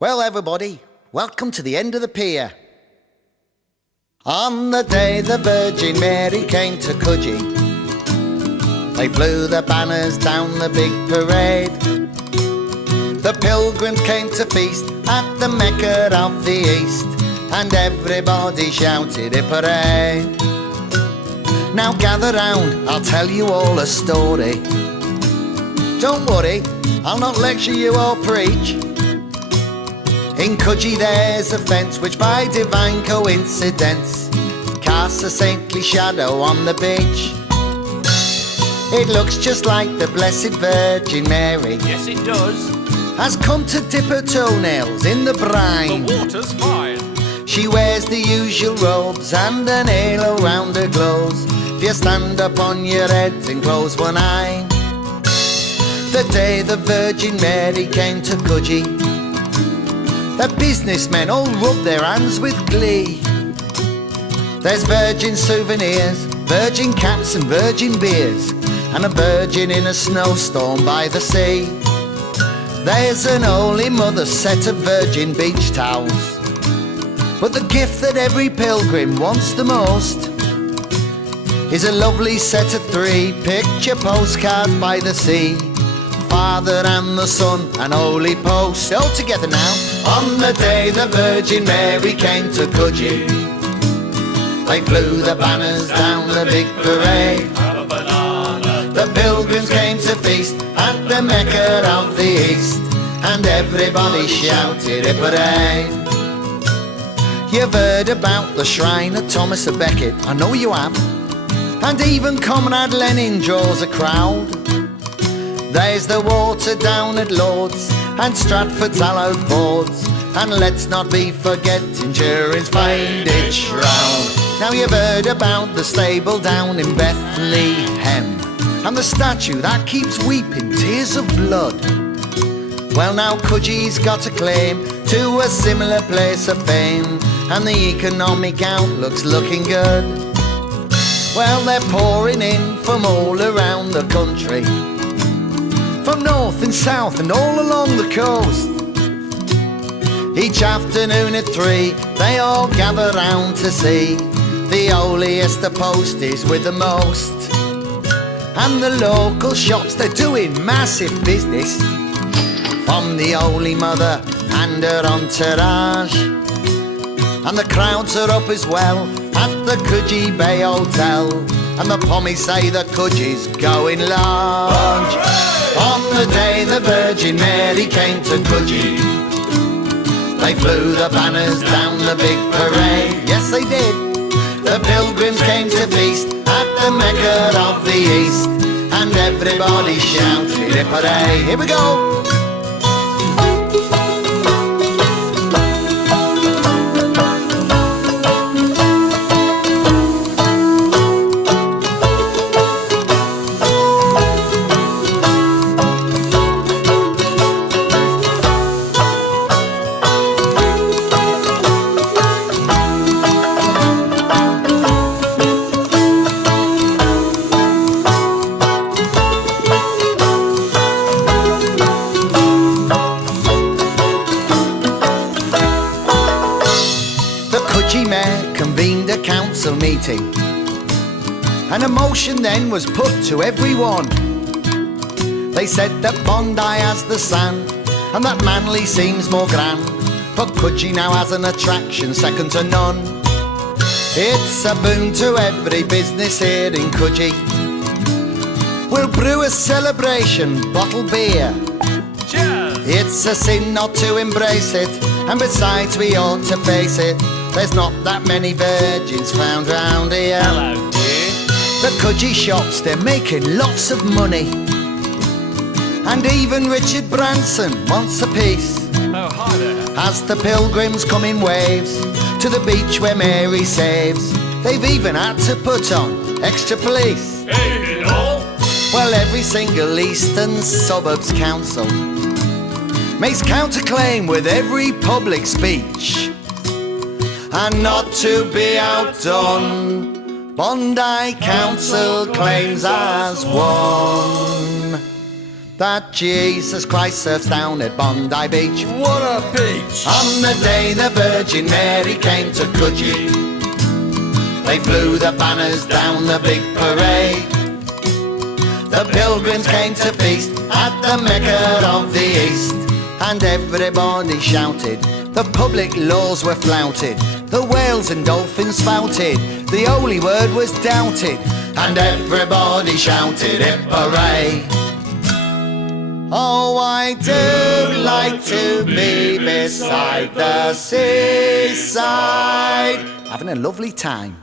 Well, everybody, welcome to the end of the pier. On the day the Virgin Mary came to Coogee, they flew the banners down the big parade. The pilgrims came to feast at the Mecca of the East, and everybody shouted hip-hooray. Now gather round, I'll tell you all a story. Don't worry, I'll not lecture you or preach. In Coogee there's a fence which by divine coincidence casts a saintly shadow on the beach. It looks just like the Blessed Virgin Mary. Yes, it does. Has come to dip her toenails in the brine. The water's fine. She wears the usual robes and an halo round her glows. If you stand up on your head and close one eye. The day the Virgin Mary came to Coogee, the businessmen all rub their hands with glee. There's virgin souvenirs, virgin caps and virgin beers, and a virgin in a snowstorm by the sea. There's an Holy Mother set of virgin beach towels, but the gift that every pilgrim wants the most is a lovely set of 3 picture postcards by the sea. Father and the Son and Holy Post. All together now. On the day the Virgin Mary came to Coogee, they flew the banners down the big parade. The pilgrims came to feast at the Mecca of the East, and everybody shouted hip-hooray. You've heard about the shrine of Thomas a Becket, I know you have. And even Comrade Lenin draws a crowd. There's the water down at Lord's and Stratford's hallowed boards, and let's not be forgetting Turin's faded shroud. Now you've heard about the stable down in Bethlehem, and the statue that keeps weeping tears of blood. Well, now Coogee's got a claim to a similar place of fame, and the economic outlook's looking good. Well, they're pouring in from all around the country, from north and south and all along the coast. Each afternoon at 3, they all gather round to see the holiest of posties with the most. And the local shops, they're doing massive business, from the Holy Mother and her entourage. And the crowds are up as well at the Coogee Bay Hotel, and the pommies say the Coogee's going large. On the day the Virgin Mary came to Coogee, they flew the banners down the big parade. Yes, they did. The pilgrims came to feast at the Mecca of the East, and everybody shouted hip-hooray. Here we go. Coogee Mayor convened a council meeting, and a motion then was put to everyone. They said that Bondi has the sand, and that Manly seems more grand, but Coogee now has an attraction second to none. It's a boon to every business here in Coogee. We'll brew a celebration bottled beer. Cheers! It's a sin not to embrace it, and besides we ought to face it, there's not that many virgins found round here. Hello, dear. The Coogee shops, they're making lots of money, and even Richard Branson wants a piece. Oh, hi there. As the pilgrims come in waves to the beach where Mary saves, they've even had to put on extra police. Ain't it all? Well, every single eastern suburbs council makes counterclaim with every public speech. And not to be outdone, Bondi Council claims as won. that Jesus Christ surfs down at Bondi Beach. What a beach! On the day the Virgin Mary came to Coogee, they flew the banners down the big parade. The pilgrims came to feast at the Mecca of the East, and everybody shouted, the public laws were flouted, the whales and dolphins spouted, the holy word was doubted, and everybody shouted, hip hooray. Oh, I do like to be beside the seaside, having a lovely time.